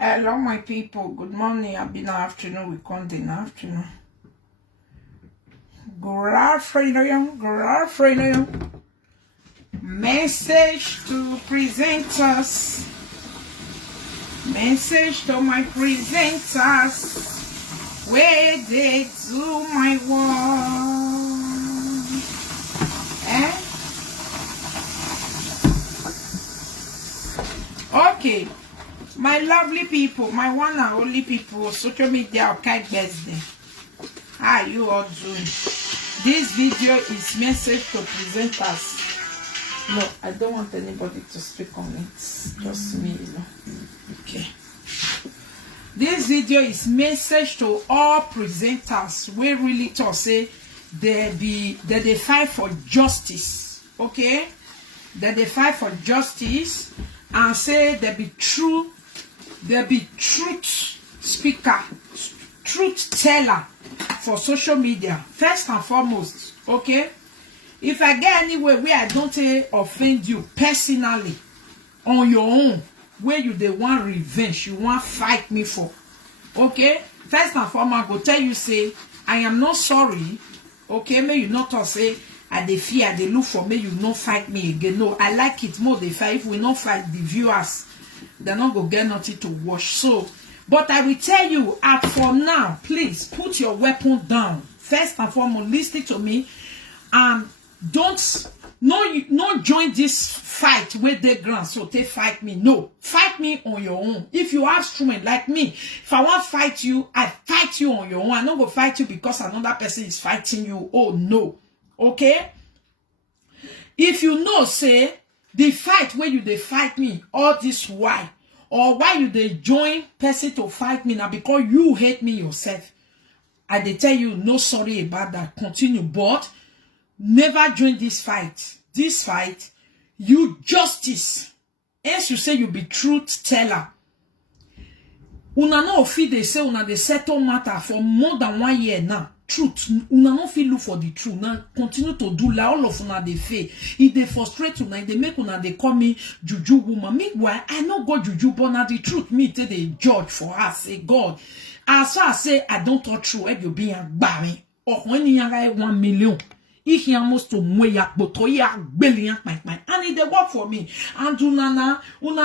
Hello, my people. Good morning. I've been afternoon. We come in afternoon. Good afternoon. Good afternoon. Message to presenters. Message to my presenters. Where they do my work. Okay. My lovely people, my one and only people, social media, okay, birthday. How are you all doing? This video is message to presenters. No, I don't want anybody to speak on it. Just me, you know. Okay. This video is message to all presenters. We really talk say that they fight for justice. Okay? That they fight for justice and say there be truth speaker, truth teller for social media. First and foremost, okay? If I get anywhere where I don't offend you personally, on your own, where you they want revenge, you want fight me for, okay? First and foremost, I go tell you say, I am not sorry, okay? May you not say, I dey fear, they look for me, you not fight me again. No, I like it more, they fight. If we not fight the viewers, they're not going to get nothing to watch. So, but I will tell you, for now, please put your weapon down. First and foremost, listen to me. Don't join this fight with the ground. So they fight me. No, fight me on your own. If you have strength like me, if I want to fight you, I fight you on your own. I'm not going to fight you because another person is fighting you. Oh no. Okay? If you know, say, the fight where you they fight me, all this why, or why you they join person to fight me now because you hate me yourself, I they tell you no sorry about that. Continue, but never join this fight. This fight, you justice. As you say, you be truth teller. Una no fit they say una they settle matter for more than 1 year now. Truth, una no fit look for the truth. Now continue to do like all of una they fail. If they frustrate una, they make una they call me juju woman. Meanwhile, I no go juju, but now the truth me tell they judge for us. Say God, as far as say I don't touch true, you be a barren. Or when you have 1 million, if you almost to moya, but toya billion, my and it they work for me. And una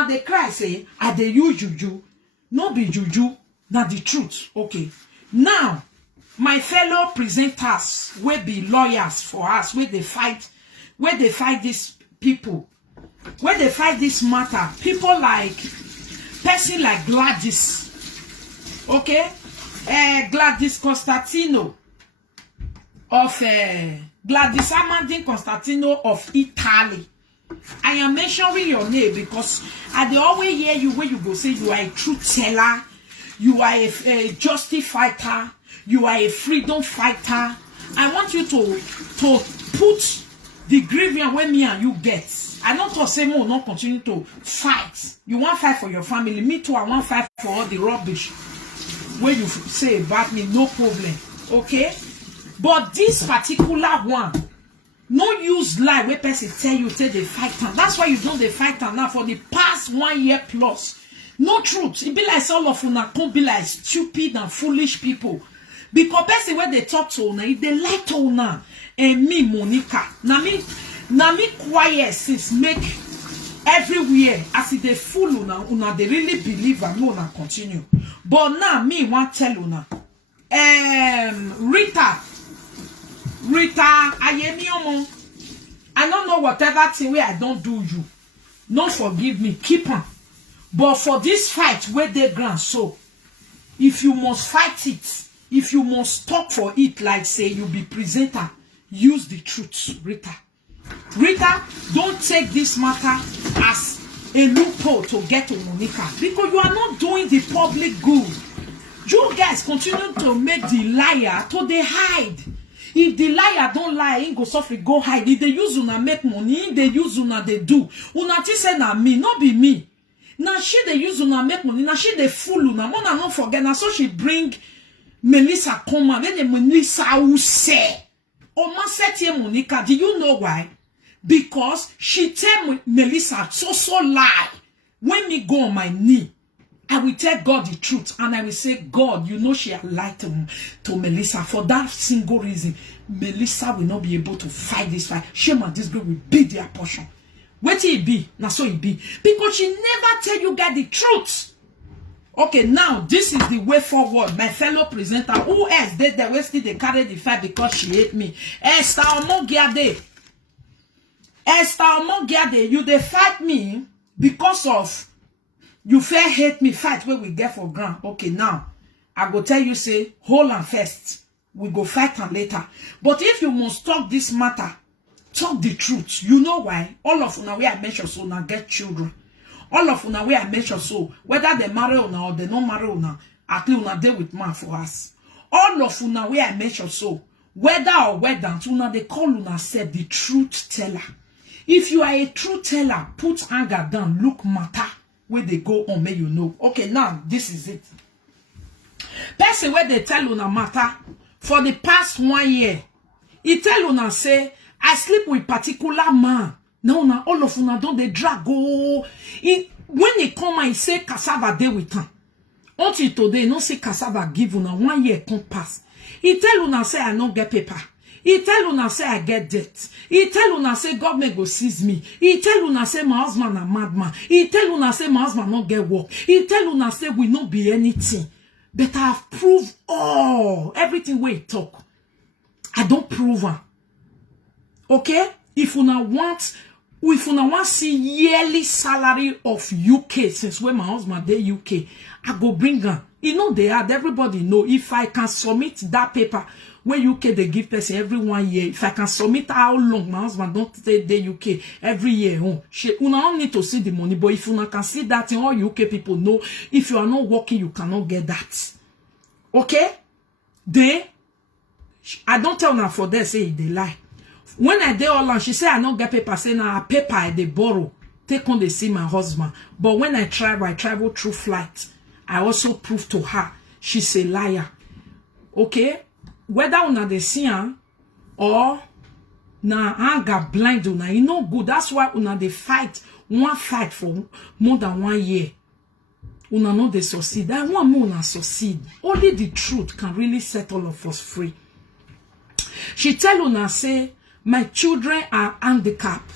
they cry say I they use juju, no be juju, not the truth. Okay, now. My fellow presenters will be lawyers for us, where they fight these people, where they fight this matter. People like person like Gladys, okay, Gladys Constantino of Gladys Amandine Constantino of Italy. I am mentioning your name because I dey always hear you when you go say you are a truth teller, you are a justice fighter. You are a freedom fighter. I want you to put the grievance when me and you get. I not to say more, not continue to fight. You want fight for your family. Me too, I want fight for all the rubbish. When you say about me, no problem. Okay? But this particular one, no use lie where person tell you say they fight. That's why you don't they fight now for the past 1 year plus. No truth. It be like all of una can't be like stupid and foolish people. Because person when they talk to una, if they like to una, and me Monica, na me quiet since make everywhere as if they fool una they really believe and no una continue. But now me want tell una, Rita, I don't know whatever thing where I don't do you, don't forgive me, keep on. But for this fight where they grant so, if you must fight it. If you must talk for it, like say you be presenter, use the truth, Rita. Rita, don't take this matter as a loophole to get to Monica because you are not doing the public good. You guys continue to make the liar to they hide. If the liar don't lie, he go suffer, go hide. If they use una make money, they use una they do. Una ti say na me, not be me. Now she they use una make money. Now she they fool una. Mona not forget. Now so she bring Melissa come and then Melissa who say, "Oh, man, said Monica, do you know why? Because she tell Melissa so lie. When me go on my knee, I will tell God the truth, and I will say, God, you know she had lied to Melissa. For that single reason, Melissa will not be able to fight this fight. Shame and disgrace will be their portion. Wait till it be, now so it be. Because she never tell you guys the truth. Okay, now this is the way forward. My fellow presenter, who else did the way still they carry the fight because she hate me? Esther Omogiade. Esther Omogiade, you they fight me because of you fair hate me fight where we get for ground. Okay, now I go tell you say hold on first. We go fight on later. But if you must talk this matter, talk the truth. You know why? All of una we I mention so now get children. All of una we I mention so whether they marry una or they don't marry una, at least una deal with man for us. All of una we I mention so whether or whether una they call una self the truth teller. If you are a truth teller, put anger down, look matter where they go on, may you know. Okay, now this is it. Person where they tell una matter for the past 1 year, he tell una say I sleep with particular man. Now una all of una don't they drag go. When he come and say cassava day with him. Until today, no say cassava give una 1 year can't pass. He tell una say I don't get paper. He tell una say I get debt. He tell una say government go seize me. He tell una say my husband a madman. He tell una say my husband not get work. He tell una say we not be anything. But I have proved all everything we talk. I don't prove her. Okay? If una want see yearly salary of UK since when my husband dey UK, I go bring her. You know they had everybody know if I can submit that paper. When UK they give person every 1 year. If I can submit how long my husband don't stay the UK every year. Una don't need to see the money, but if una can see that in all UK people know if you are not working, you cannot get that. Okay? I don't tell her for that say they lie. When I did all on, she said I don't get paper. Say now paper I they borrow. Take on they see my husband. But when I travel through flight. I also prove to her she's a liar. Okay? Whether una they see her or na anger blind una, you know good. That's why una they fight one fight for more than 1 year. Una know they succeed. I want more una succeed. Only the truth can really set all of us free. She tell una say my children are handicapped.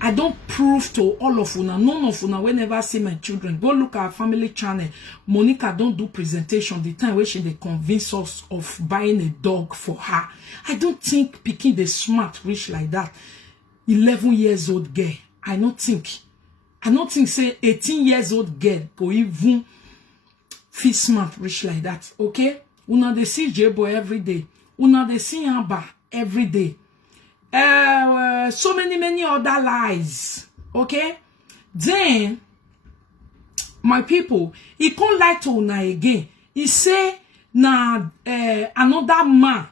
I don't prove to all of una. None of una will never see my children. Go look at our family channel. Monica don't do presentation the time where she they convince us of buying a dog for her. I don't think picking the smart rich like that. 11 years old girl. I don't think say 18 years old girl go even feel smart rich like that. Okay? Una they see J-Boy every day. Una they see Amba every day. So many other lies. Okay? Then my people, he can't lie to una again. He say na another man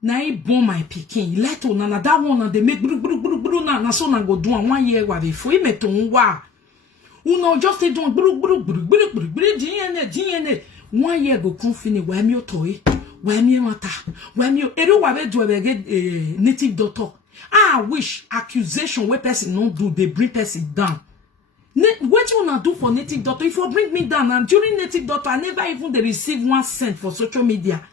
na he born my pikin. He lie to una na that one na they make bru na so na go do 1 year wa before he met to wa. Una just do bru DNA 1 year go come finish wa mi otoy. When you matter, when you do native doctor, I wish accusation where person don't do, they bring person down. What you wanna do for native doctor? If you bring me down, and during native doctor, I never even they receive 1 cent for social media.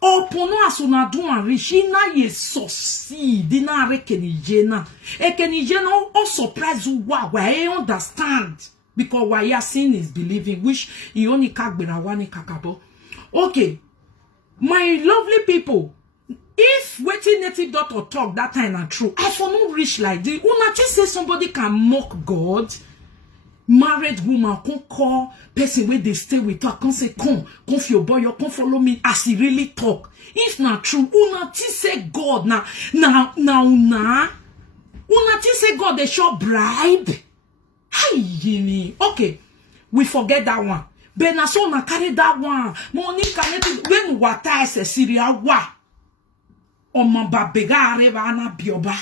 Or pono asuna do and rich, na ye succeed, dina rekenijena. Ekenijena all surprise you wow, I understand. Because why you seeing is believing, which he only kakberawani kakabo. Okay. My lovely people, if waiting native doctor talk that time are true, I for no rich like this. Una just say somebody can mock God. Married woman can call person where they stay with her, can say, come for your boy, you come follow me as he really talk. If not true, una just say God now. Una just say God they show bribe. Hi, okay, we forget that one. Ben na so na carry that one. Monica when wata is a Syria wa. Omamba bega areva na bioba.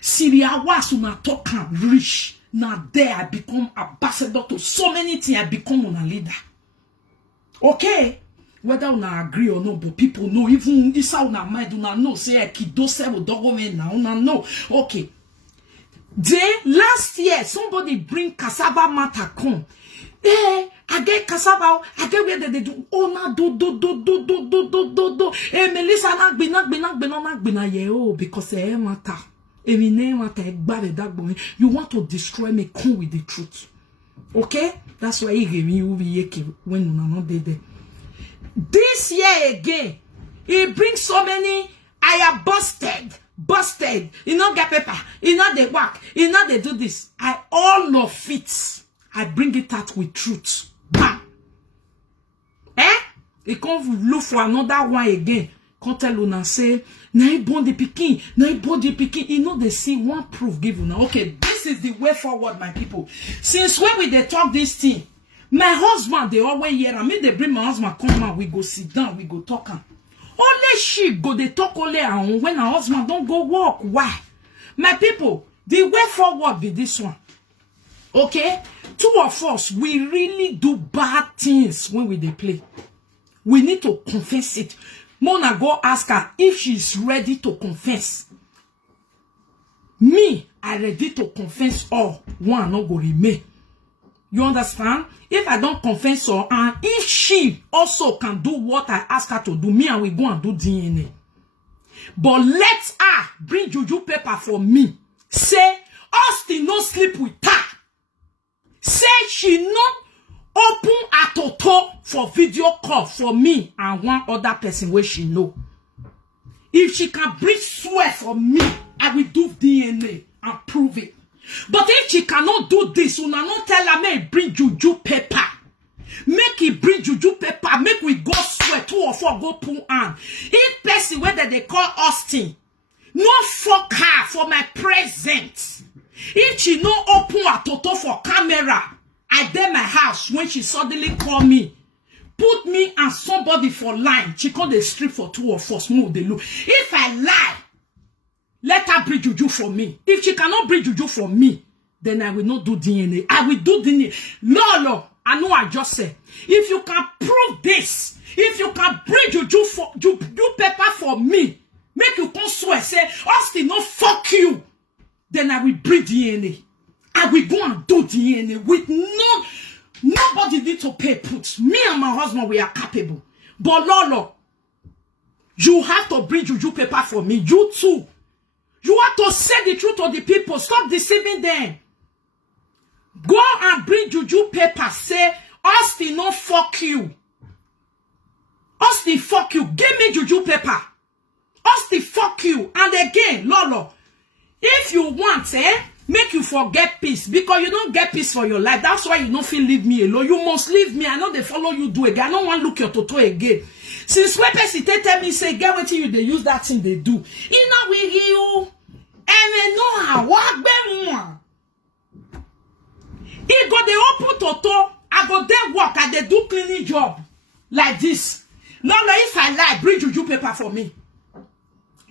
Syria wa so na talk and rich. Now there I become ambassador to so many things. I become a leader. Okay? Whether una agree or not, but people know. Even this how una mind una know. Say I kido several document now una know. Okay. Then last year somebody bring cassava matter come. I I get cassava, I get where they do. Oh, na do. Eh, Melissa, na gbina, yeah, because eh, matter. You want to destroy me, come with the truth. Okay? That's why you will be when you are not there. This year again, it brings so many. I am busted. You know, get paper. You know, they work. You know, they do this. All of it. I bring it out with truth. Bam. He come look for another one again. Come tell una say, na bon the pikin. You know, they see one proof given. Okay, this is the way forward, my people. Since when we they talk this thing, my husband, they always hear. I mean, they bring my husband come out. We go sit down. We go talk. Only she go they talk only when her husband don't go work. Why? My people, the way forward be this one. Okay? Two of us, we really do bad things when we they play. We need to confess it. Mona go ask her if she's ready to confess. Me, I ready to confess all. One not go remain. You understand? If I don't confess her, and if she also can do what I ask her to do, me and we go and do DNA. But let her bring juju paper for me. Say, Austin no sleep with her. Say she not open a toto for video call for me and one other person where she know. If she can bring swear for me, I will do DNA and prove it. But if she cannot do this, you not tell her, may bring juju paper. Make it bring juju paper. Make we go swear 2 or 4 go pull on. If person whether they call Austin, no fuck her for my presence. If she no open a toto for camera, I dare my house when she suddenly call me, put me and somebody for line. She call the street for 2 of us. Move the look. If I lie, let her bring juju for me. If she cannot bring juju for me, then I will not do DNA. I will do DNA. Lolo, I know I just said. If you can prove this, if you can bring juju for juju paper for me, make you come swear, say, Austin, no fuck you. Then I will bring DNA. I will go and do DNA with nobody need to pay puts. Me and my husband, we are capable. But Lolo, you have to bring juju paper for me. You too. You have to say the truth to the people. Stop deceiving them. Go and bring juju paper. Say, Austin, no fuck you. Austin, fuck you. Give me juju paper. Austin, fuck you. And again, Lolo, if you want, make you forget peace. Because you don't get peace for your life. That's why you don't feel leave me alone. You must leave me. I know they follow you do again. I don't want to look your toto again. Since when person tell me, say, get what you they use that thing they do. You know we you. And they know how walk them. He go they open toto. I go there work and they do cleaning job. Like this. Lolo, if I lie, bring juju paper for me.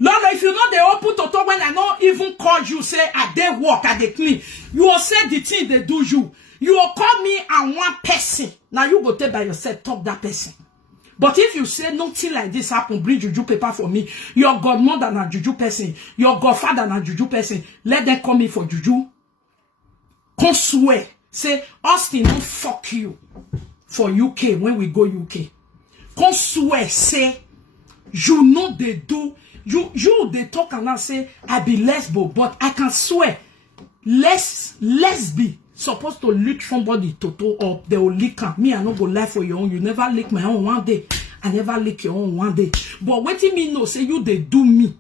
Lolo, if you know they open toto when I not even call you, say, I they work, I they clean. You will say the thing they do you. You will call me and one person. Now you go tell by yourself, talk that person. But if you say nothing like this happen, bring juju paper for me. Your godmother and juju person. Your godfather and juju person. Let them come in for juju. Come swear. Say, Austin, don't fuck you for UK when we go UK. Come swear, say, you know they do. You they talk and I say, I be lesbo, but I can swear, lesbi supposed to lick somebody toto up, they will lick her. Me, I no go lie for your own. You never lick my own one day. I never lick your own one day. But waiting me know, say you they do me.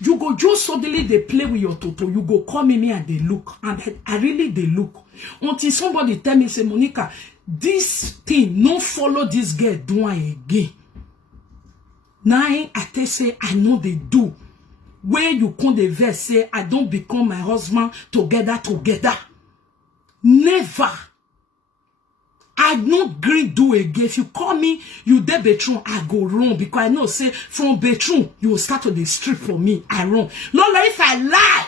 You go just suddenly they play with your toto. You go call me and they look. And I really they look. Until somebody tell me, say, Monica, this thing, no follow this girl doing again. Now I tell say I know they do. Where you come the verse say I don't become my husband together. Never. I not agree do again. If you call me, you dey bedroom, I go wrong because I know say from bedroom you will start to the street for me. I wrong. Lola, if I lie,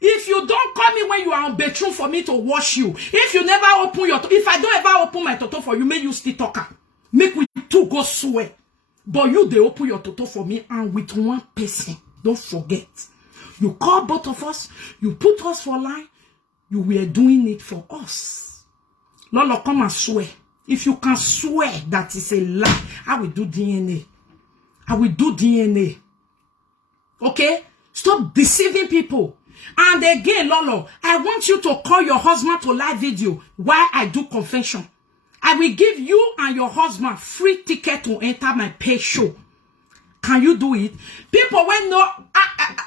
if you don't call me when you are on bedroom for me to wash you, if you never open your, if I don't ever open my toto for you, make you still talker. Make we two go swear. But you, they open your toto for me and with one person. Don't forget. You call both of us. You put us for line. You were doing it for us. Lolo, come and swear. If you can swear that it's a lie, I will do DNA. I will do DNA. Okay? Stop deceiving people. And again, Lolo, I want you to call your husband to live video while I do confession. I will give you and your husband free ticket to enter my pay show. Can you do it? People when know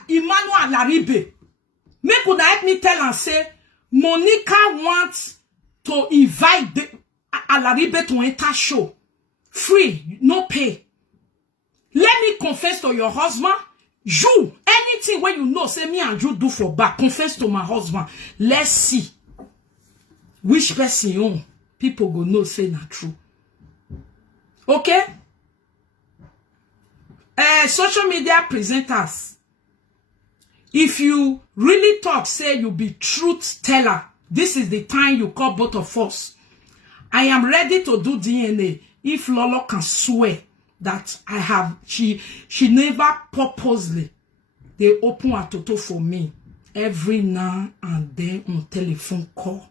Emmanuel Laribe, make una help me tell and say, Monica wants to invite the Alaribe to enter show. Free, no pay. Let me confess to your husband. You, anything when you know, say me and you do for back, confess to my husband. Let's see which person you own. People go know say not true. Okay? Social media presenters. If you really talk, say you be truth teller, this is the time you call both of us. I am ready to do DNA if Lolo can swear that I have, she never purposely, they open a toto for me every now and then on telephone call.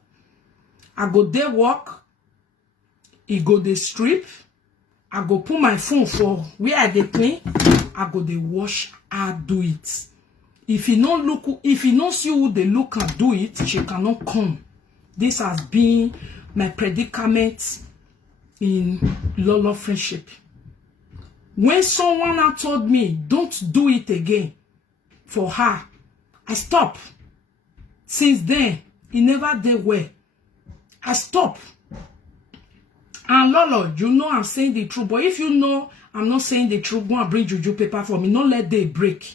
I go there work, he go the strip, I go put my phone for where I dey clean, I go dey wash, I do it. If he no look, if he no see who they look and do it, she cannot come. This has been my predicament in Lolo friendship. When someone had told me, don't do it again for her, I stop. Since then, he never did well. I stop. And Lolo, you know I'm saying the truth. But if you know I'm not saying the truth, go and bring juju paper for me. Don't let day break.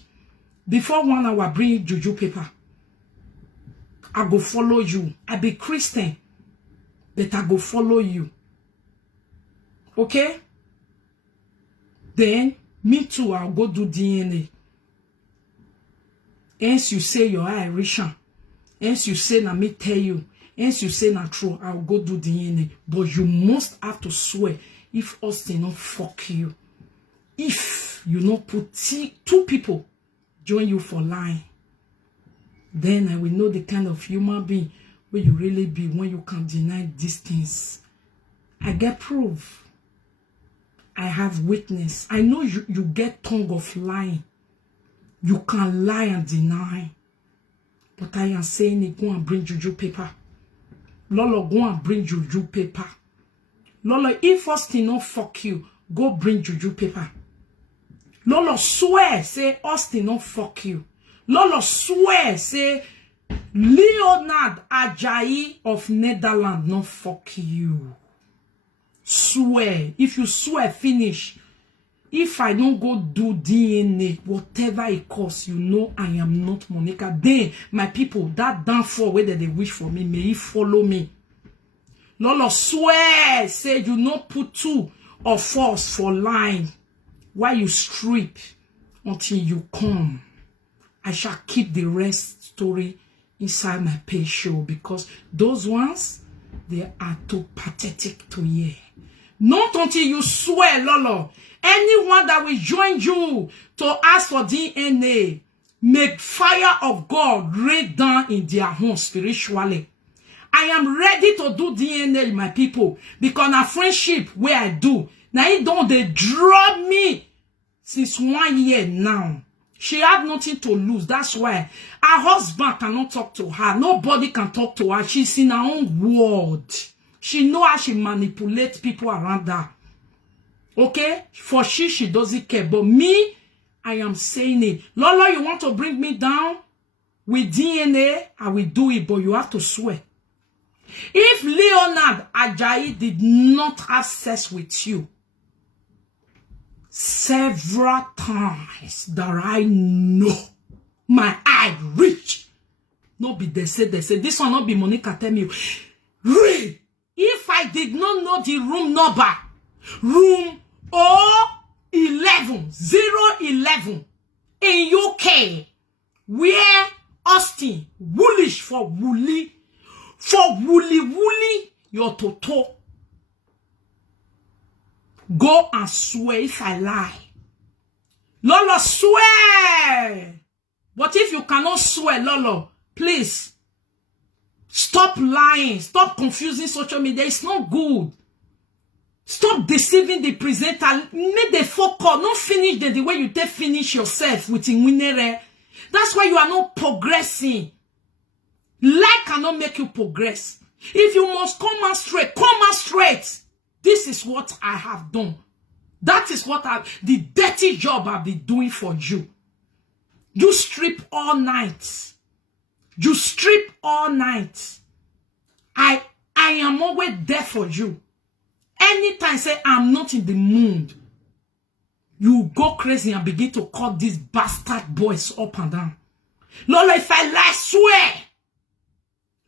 Before 1 hour, bring juju paper. I go follow you. I be Christian, but I go follow you. Okay? Then, me too, I'll go do DNA. Hence you say you're Irishan. Hence you say, na me tell you. Hence you say, na true, I'll go do DNA. But you must have to swear if Austin not fuck you. If you not put two people join you for lying, then I will know the kind of human being where you really be when you can deny these things. I get proof. I have witness. I know you get tongue of lying. You can lie and deny. But I am saying it, go and bring juju paper. Lolo, go and bring juju paper. Lolo, if Austin not fuck you, go bring juju paper. Lolo, swear, say Austin not fuck you. Lolo, swear, say Leonard Ajayi of Netherlands not fuck you. Swear. If you swear, finish. If I don't go do DNA, whatever it costs, you know I am not Monica. Then, my people, that downfall, whether they wish for me, may he follow me. Lolo, swear, say you not put 2 or 4 for lying. While you strip until you come. I shall keep the rest story inside my page show because those ones, they are too pathetic to hear. Not until you swear, Lolo. Anyone that will join you to ask for DNA, make fire of God rain down in their home spiritually. I am ready to do DNA, my people, because our friendship where I do, now it don't they draw me since 1 year now. She had nothing to lose. That's why her husband cannot talk to her. Nobody can talk to her. She's in her own world. She know how she manipulates people around her. Okay? For she doesn't care. But me, I am saying it. Lolo, you want to bring me down with DNA? I will do it, but you have to swear. If Leonard Ajayi did not have sex with you several times that I know, my eye reach. No be they say, this one not be Monica tell me. Read. If I did not know the room number, room 011 in UK, where Austin, woolish for woolly, your toto. Go and swear if I lie. Lolo, swear. But if you cannot swear, Lolo, please, stop lying. Stop confusing social media. It's not good. Stop deceiving the presenter. Make the focus. Not finish the way you take finish yourself with winner. That's why you are not progressing. Light cannot make you progress. If you must come out straight, come out straight. This is what I have done. That is what the dirty job I've been doing for you. You strip all night. You strip all night. I am always there for you. Anytime say I'm not in the mood, you go crazy and begin to call these bastard boys up and down. Lola, if I lie, swear.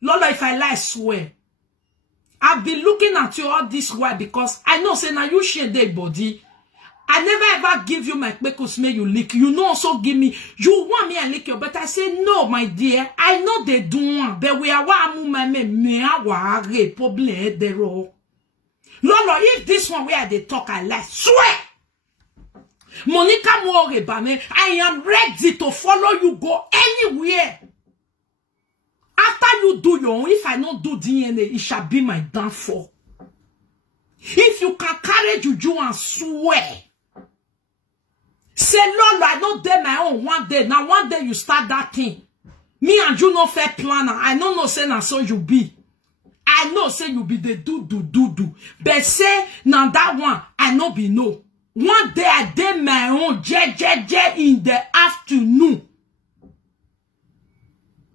Lola, if I lie, swear. I've been looking at you all this while because I know say now you share their body. I never ever give you my kpekos may you lick. You know also give me, you want me and lick you, but I say no, my dear. I know they do one, but we are one me a problem there all. Lolo, if this one where they talk, I like, swear. Monica Morebame, I am ready to follow you, go anywhere. After you do your own, if I don't do DNA, it shall be my downfall. If you can carry juju and swear, say, Lolo, I don't do my own one day. Now one day you start that thing. Me and you no fair planner. I don't know say na so you be. I know say you be the do. But say now that one, I no be no. One day I did my own je in the afternoon.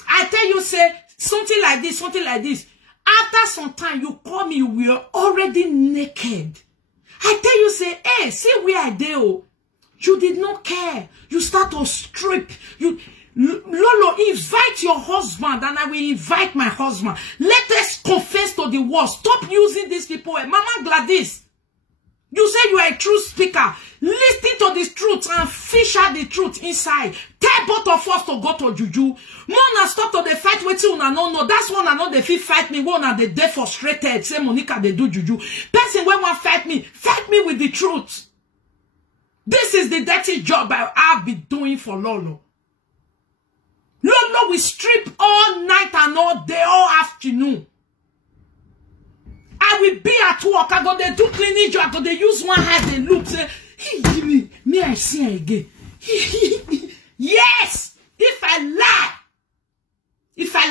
I tell you say something like this. After some time you call me, we are already naked. I tell you say, hey, see where I did. Oh, you did not care. You start to strip. Lolo, invite your husband and I will invite my husband. Let us confess to the world. Stop using these people. Mama Gladys, you say you are a true speaker. Listen to the truth and fish out the truth inside. Tell both of us to go to juju. Mona stop to the fight with you. No. That's one I know they feel fight me. One are the day frustrated. Say Monica, they do juju. Person when one fight me with the truth. This is the dirty job I've been doing for Lolo. Lolo, we strip all night and all day, all afternoon. I will be at work. I go they do cleaning job. I go they use one hand and look. Say, hey, Jimmy, me I see her again. Yes, if I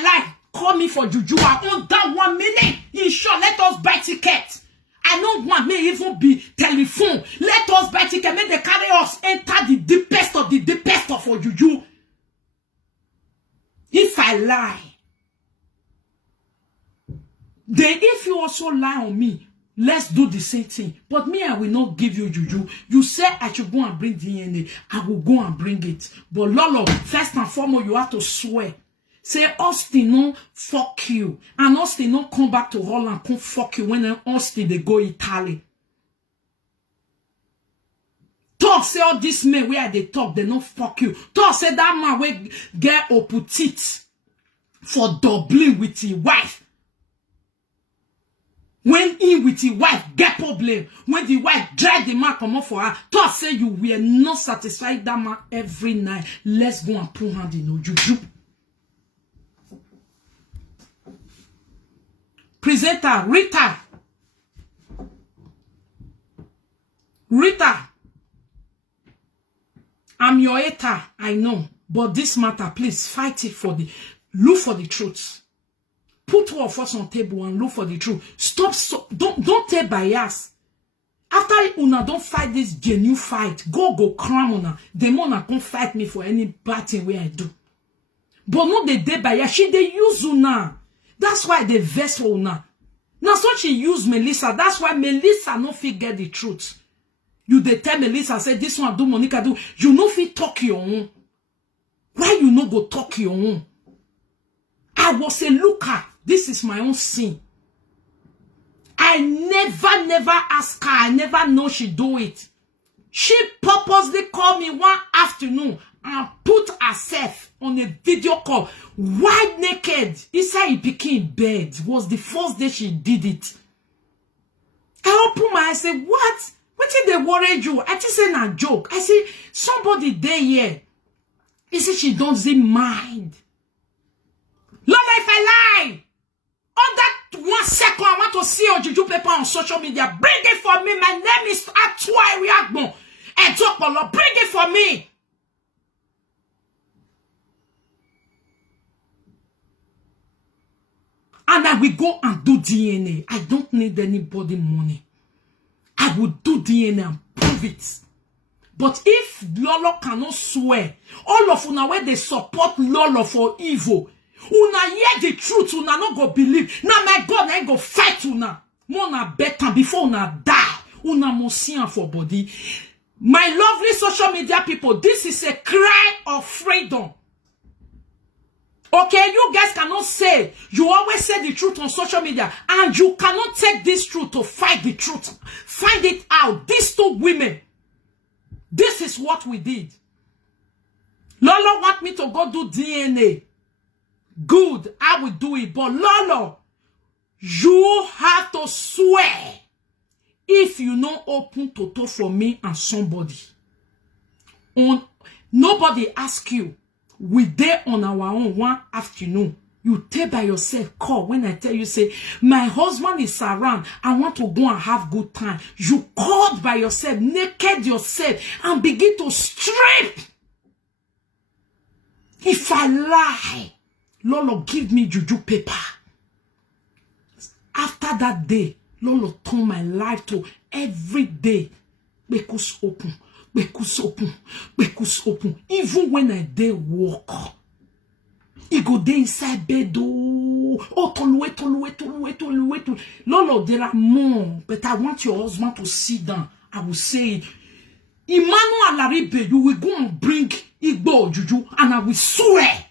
lie, call me for juju. I want that 1 minute. In short, let us buy tickets. I don't want me even be telephone. Let us buy ticket. Make they carry us enter the deepest of for juju. If I lie, then if you also lie on me, let's do the same thing. But me, I will not give you juju. You say I should go and bring DNA. I will go and bring it. But Lolo, first and foremost, you have to swear. Say Austin no fuck you. And Austin no come back to Holland, come fuck you when Austin they go Italy. Talk say all this men where they talk, they no fuck you. Talk say that man will get opposite for Dublin with his wife. When he with his wife get problem, when the wife drag the man come up for her, talk say you will not satisfy that man every night. Let's go and put hand in no juju. Presenter Rita, I'm your hater, I know. But this matter, please fight it for look for the truth. Put two of us on table and look for the truth. Stop, don't take bias. After una don't fight this genuine fight, go cram una. The mona can't fight me for any bad thing where I do. But no they bias, she they use una. That's why they vex for una. Now so she use Melissa. That's why Melissa no fit get the truth. You they tell Melissa, say this one do, Monica do. You no fit talk your own. Why you no go talk your own? I was a looker. This is my own sin. I never ask her. I never know she do it. She purposely called me one afternoon and put herself on a video call, wide naked, inside he became bed. It was the first day she did it. I opened my eyes and say, what? What did they worry you? I just said a joke. I say, somebody there here. He said she doesn't mind. Lola, if I lie, on that 1 second, I want to see your juju paper on social media, bring it for me. My name is Atwa Riagbon. And Topolo, bring it for me. And I will go and do DNA. I don't need anybody money. I will do DNA and prove it. But if Lolo cannot swear, all of una where they support Lolo for evil, una hear the truth, una not go believe. Now my God, I go fight una. Mona better before una die. Una mosian for body. My lovely social media people, this is a cry of freedom. Okay, you guys cannot say, you always say the truth on social media, and you cannot take this truth to fight the truth. Find it out. These two women, this is what we did. Lolo want me to go do DNA. Good, I will do it. But Lolo, you have to swear if you not open toto for me and somebody. Nobody ask you. We there on our own one afternoon. You take by yourself, call when I tell you, say, my husband is around. I want to go and have good time. You called by yourself, naked yourself, and begin to strip. If I lie, Lolo, give me juju paper. After that day, Lolo turned my life to every day. Bekus open. Bekus open, bekus open. Even when I dey walk, he go dey inside bed. Oh, toluwe. Lolo, there are more, but I want your husband to sit down. I will say, Emmanuel Laribe, you will go and bring Igbo juju, and I will swear,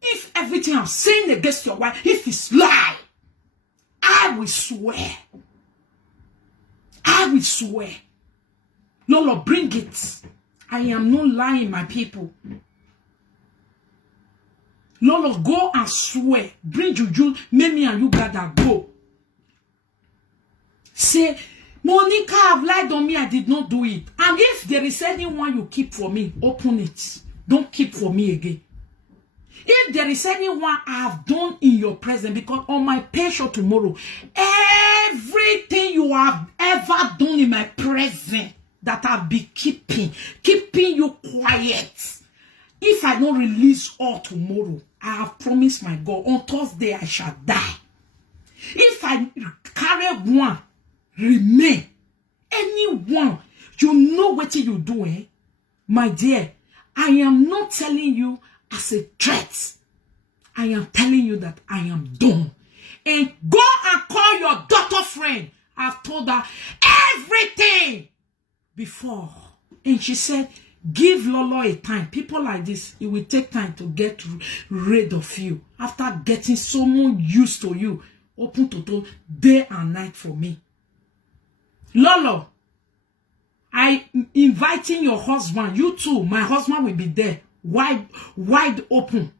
if everything I'm saying against your wife, if it's lie, I will swear. I will swear. Lolo, bring it. I am not lying, my people. Lolo, go and swear. Bring juju. Make me and you gotta go. Say, Monica have lied on me. I did not do it. And if there is anyone you keep for me, open it. Don't keep for me again. If there is anyone I have done in your presence, because on my page show tomorrow, everything you have ever done in my presence, that I'll be keeping you quiet. If I don't release all tomorrow, I have promised my God, on Thursday I shall die. If I carry one, remain. Anyone, you know what you do, eh? My dear, I am not telling you as a threat. I am telling you that I am done. And go and call your daughter friend. I've told her everything before, and she said, give Lolo a time. People like this, it will take time to get rid of you. After getting someone used to you, open to day and night for me. Lolo, I inviting your husband, you too, my husband will be there, wide open.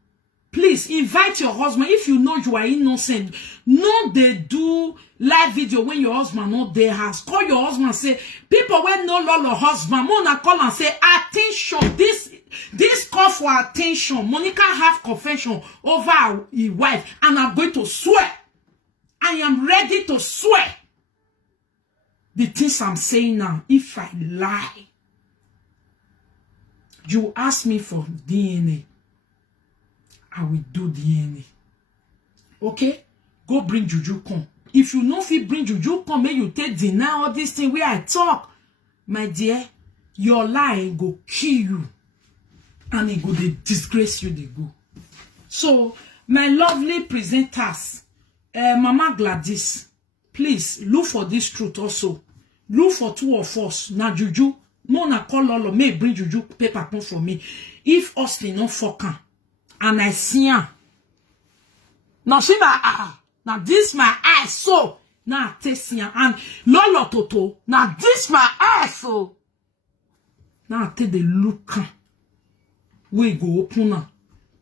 Please invite your husband. If you know you are innocent, no, they do live video when your husband not there has. Call your husband and say, people when no Lolo husband, Mona call and say, attention, this call for attention. Monica have confession over her wife, and I'm going to swear. I am ready to swear. The things I'm saying now, if I lie, you ask me for DNA, I will do DNA. Okay? Go bring juju come. If you know if you bring juju come, may you take deny all this thing where I talk. My dear, your lie go kill you. And it go they disgrace you, they go. So, my lovely presenters, Mama Gladys, please look for this truth also. Look for two of us. Now juju, Mona call Lolo, may bring juju paper come for me. If Austin no fucking. And I see her. Now she now this my eye so. Now I taste her. And Lolo Toto. Now this my eye so. Now I take the look. We go open her.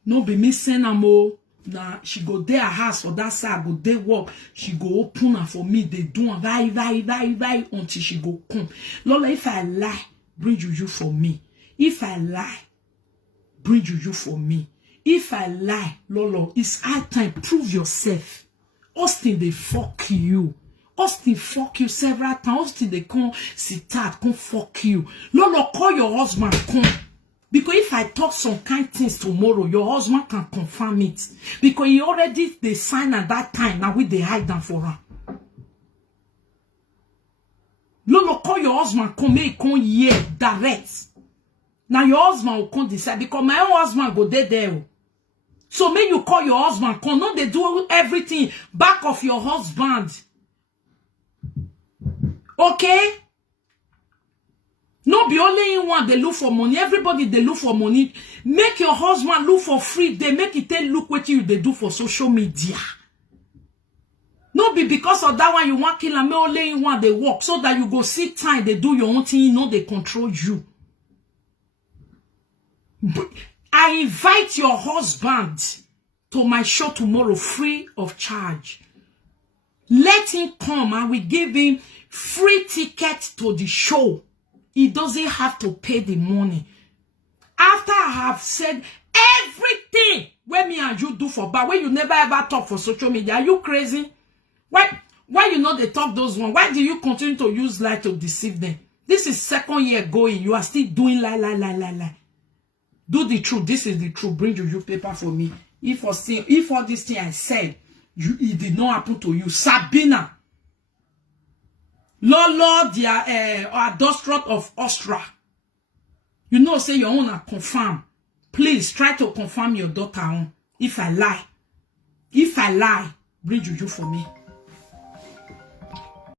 No be me send her more. Now she go there house for that side. Go there work. She go open her for me. They do her vai until she go come. Lola, if I lie, bring juju for me. If I lie, bring juju for me. If I lie, Lolo, it's high time. Prove yourself. Austin, they fuck you. Austin fuck you several times. Austin they come sit tight, come fuck you. Lolo, call your husband, come. Because if I talk some kind things tomorrow, your husband can confirm it. Because he already they sign at that time. Now we they hide them for her. Lolo, call your husband, come make come here direct. Now your husband will come decide. Because my own husband go there. So may you call your husband, come. No, they do everything back of your husband. Okay? No be only in one they look for money. Everybody they look for money. Make your husband look for free. They make it tell look what you they do for social media. No be because of that one you want kill and only in one they work so that you go see time they do your own thing. You know they control you. I invite your husband to my show tomorrow free of charge. Let him come and we give him free ticket to the show. He doesn't have to pay the money. After I have said everything when me and you do for bar, when you never ever talk for social media, are you crazy? Why you know they talk those ones? Why do you continue to use lie to deceive them? This is second year going. You are still doing lie. Do the truth. This is the truth. Bring you paper for me. If all this thing I said, it did not happen to you. Sabina. Lord, the Adostrot of Austria. You know, say your own are confirm. Please try to confirm your daughter on. If I lie, bring you for me.